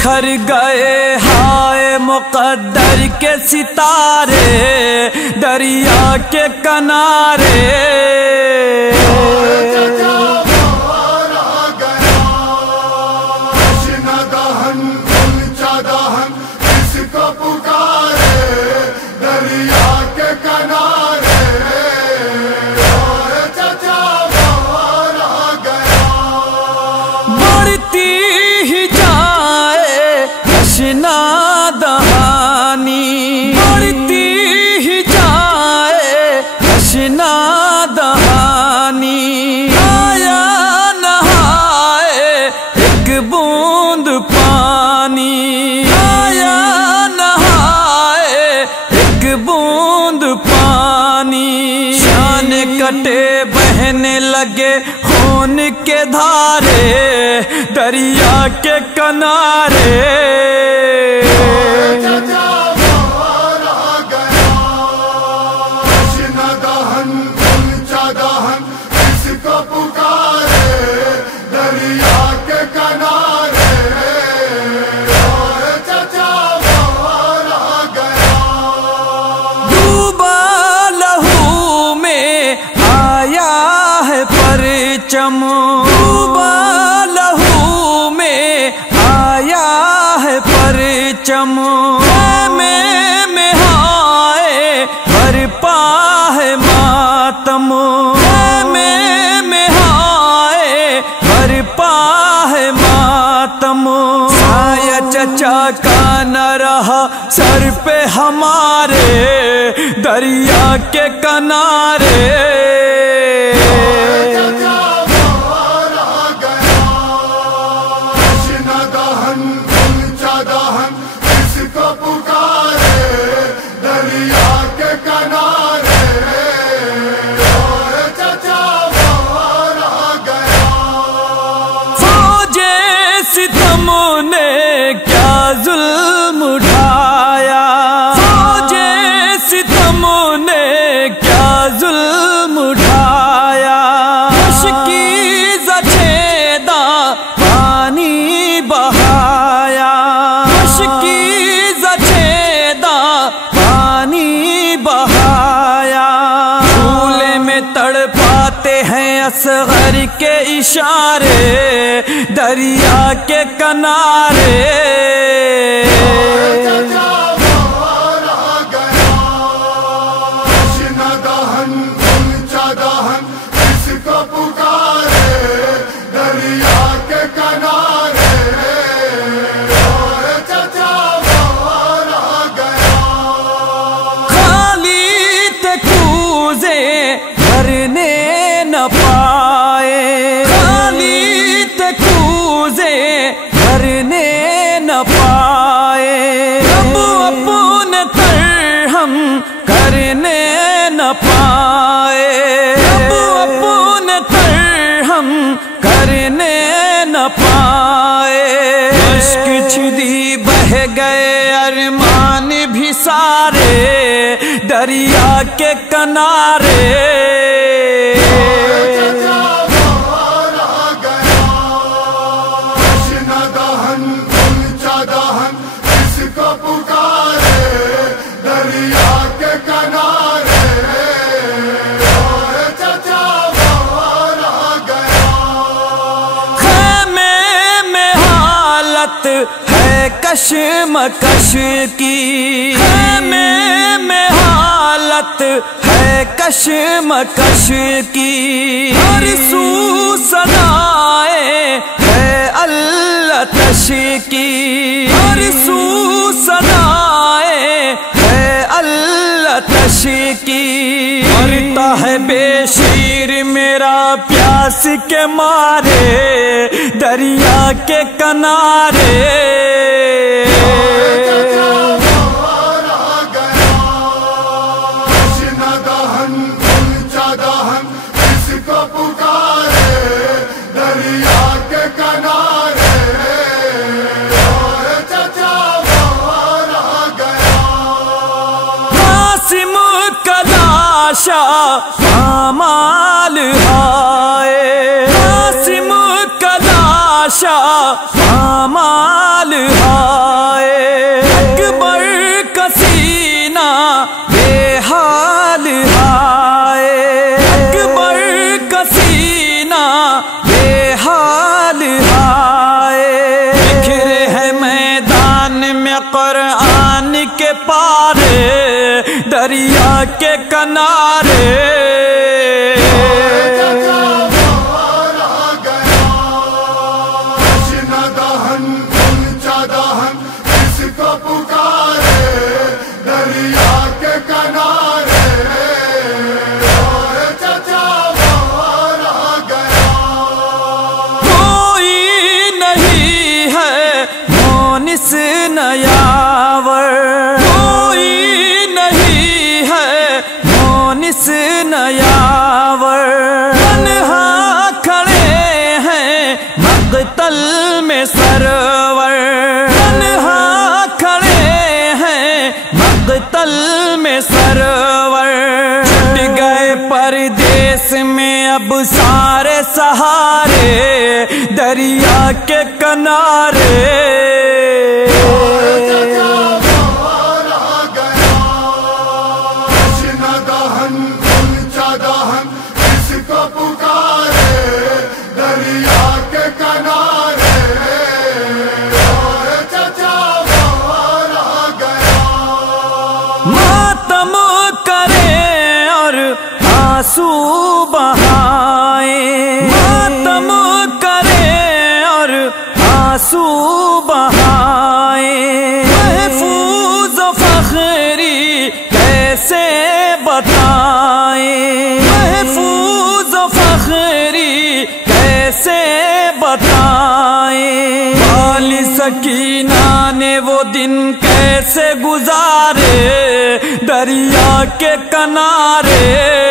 بکھر گئے ہائے مقدر کے ستارے دریا کے کنارے دہانی بڑھتی ہی جائے تشنا دہانی آیا نہائے ایک بوند پانی آیا نہائے ایک بوند پانی شان کٹے بہنے لگے خون کے دھارے دریا کے کنارے ڈوبا لہو میں آیا ہے پرچم میں ہائے برپا ہے ماتم میں ہائے برپا ہے ماتم سایہ چچا کا نہ رہا سر پہ ہمارے دریا کے کنارے ظلم اٹھایا فوجے ستم نے کیا ظلم اٹھایا خشکی زچیدہ پانی بہایا خشکی زچیدہ پانی بہایا چولہے میں تڑپاتے ہیں اصغر کے اشارے دریا کے کنارے کرنے نہ پائے اپن ترہم کرنے نہ پائے عشق چھدی بہ گئے ارمان بھی سارے دریا کے کنارے ہے کشمکش کی خیمے میں حالت ہے کشمکش کی ہر سو صدائیں ہے التش کی ہر سو صدائیں ہے التش کی مرتا ہے بے شیر میرا پیاس کے مارے دریا کے کنارے پامال ہائے قاسم کا لاش تماشا پامال ہائے اکبر کا سینہ بے حال ہائے اکبر کا سینہ بے حال ہائے بکھرے ہیں میدان میں قرآن کے پارے دریا کے کنارے نیاور کوئی نہیں ہے مونس نیاور تنہا کھڑے ہیں مقتل میں سرور تنہا کھڑے ہیں مقتل میں سرور چھٹ گئے پردیس میں اب سارے سہارے دریا کے کنارے ماتم کریں اور آنسو بہائیں ماتم کریں اور آنسو بہائیں محفوظ و فخری کیسے بتائیں محفوظ و فخری کیسے بتائیں والی سکینہ نے وہ دن کیسے گزارے دریا کے کنارے